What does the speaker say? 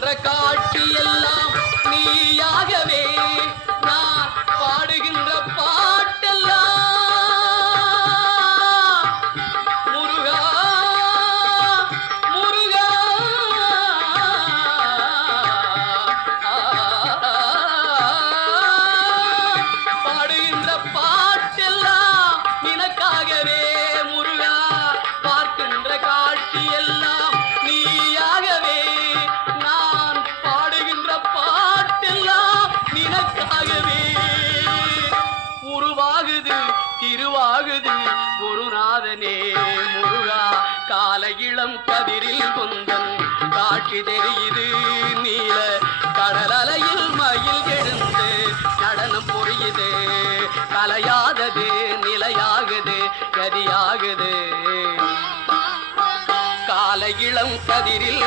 பார்க்கின்ற காட்சி எல்லாம் நீயாகவே நான் பாடுகின்ற பாட்டெல்லாம் முருகா முருகா பாடுகின்ற பாட்டெல்லாம் நினக்காகவே முருகா பார்க்கின்ற காட்சி எல்லாம் நீயாகவே நான் பாடுகின்ற பாட்டெல்லாம் நினக்காகவே உருவாகுது திருவாகுது குருநாதனே முருகா கால இளம் கதிரில் கொந்தன் காட்சி தெரியுது நீல கடலலையில் மயில் எழுந்து நடனம் புரியுது கலையாதது நிலையாகுது கதியாகுது கால இளம் கதிரில்